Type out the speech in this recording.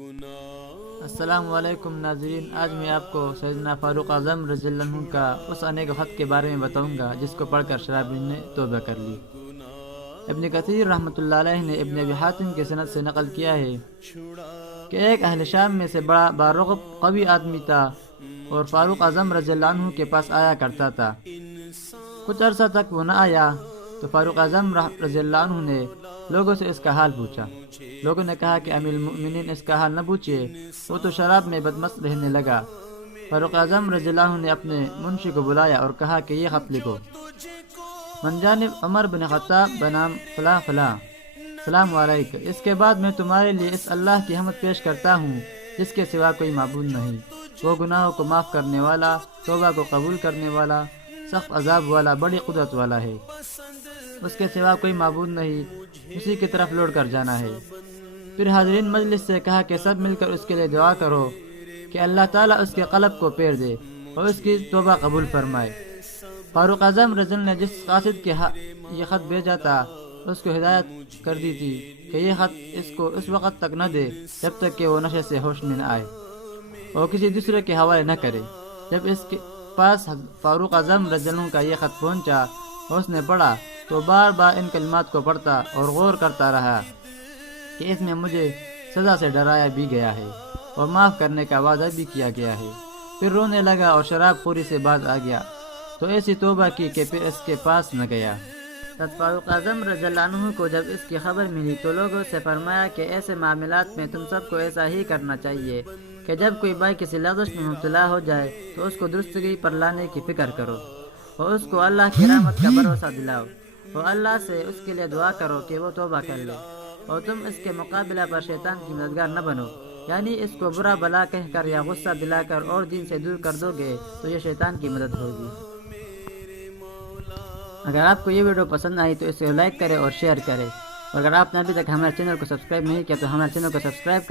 السلام علیکم ناظرین، آج میں آپ کو سیدنا فاروق اعظم رضی اللہ عنہ کا اس آنے کے خط کے بارے میں بتاؤں گا جس کو پڑھ کر شرابی نے توبہ کر لی۔ ابن کثیر رحمۃ اللہ علیہ نے ابن ابی حاتم کے سند سے نقل کیا ہے کہ ایک اہل شام میں سے بڑا بارغب قوی آدمی تھا اور فاروق اعظم رضی اللہ عنہ کے پاس آیا کرتا تھا۔ کچھ عرصہ تک وہ نہ آیا تو فاروق اعظم رضی اللہ عنہ نے لوگوں سے اس کا حال پوچھا۔ لوگوں نے کہا کہ امیر المؤمنین اس کا حال نہ پوچھئے، وہ تو شراب میں بدمست رہنے لگا۔ فاروق اعظم رضی اللہ عنہ نے اپنے منشی کو بلایا اور کہا کہ یہ خط لکھو: من جانب عمر بن خطاب بنام فلاں فلاں، سلام علیکم۔ اس کے بعد میں تمہارے لیے اس اللہ کی حمد پیش کرتا ہوں جس کے سوا کوئی معبود نہیں، وہ گناہوں کو معاف کرنے والا، توبہ کو قبول کرنے والا، سخت عذاب والا، بڑی قدرت والا ہے۔ اس کے سوا کوئی معبود نہیں، اسی کی طرف لوٹ کر جانا ہے۔ پھر حاضرین مجلس سے کہا کہ سب مل کر اس کے لیے دعا کرو کہ اللہ تعالیٰ اس کے قلب کو پھیر دے اور اس کی توبہ قبول فرمائے۔ فاروق اعظم رضی اللہ عنہ نے جس قاصد کے یہ خط بھیجا تھا اس کو ہدایت کر دی تھی کہ یہ خط اس کو اس وقت تک نہ دے جب تک کہ وہ نشے سے ہوش میں نہ آئے اور کسی دوسرے کے حوالے نہ کرے۔ جب اس کے پاس فاروق اعظم رضی اللہ عنہ کا یہ خط پہنچا اور اس نے پڑھا تو بار بار ان کلمات کو پڑھتا اور غور کرتا رہا کہ اس میں مجھے سزا سے ڈرایا بھی گیا ہے اور معاف کرنے کا وعدہ بھی کیا گیا ہے۔ پھر رونے لگا اور شراب خوری سے باز آ گیا تو ایسی توبہ کی کہ پھر اس کے پاس نہ گیا۔ حضرت فاروق اعظم رضی اللہ عنہ کو جب اس کی خبر ملی تو لوگوں سے فرمایا کہ ایسے معاملات میں تم سب کو ایسا ہی کرنا چاہیے کہ جب کوئی بھائی کسی لغزش میں مبتلا ہو جائے تو اس کو درستگی پر لانے کی فکر کرو اور اس کو اللہ کی رحمت کا بھروسہ دلاؤ اور اللہ سے اس کے لیے دعا کرو کہ وہ توبہ کر لے، اور تم اس کے مقابلہ پر شیطان کی مددگار نہ بنو، یعنی اس کو برا بلا کہہ کر یا غصہ دلا کر اور دین سے دور کر دو گے تو یہ شیطان کی مدد ہوگی۔ اگر آپ کو یہ ویڈیو پسند آئی تو اسے لائک کریں اور شیئر کریں، اور اگر آپ نے ابھی تک ہمارے چینل کو سبسکرائب نہیں کیا تو ہمارے چینل کو سبسکرائب کریں۔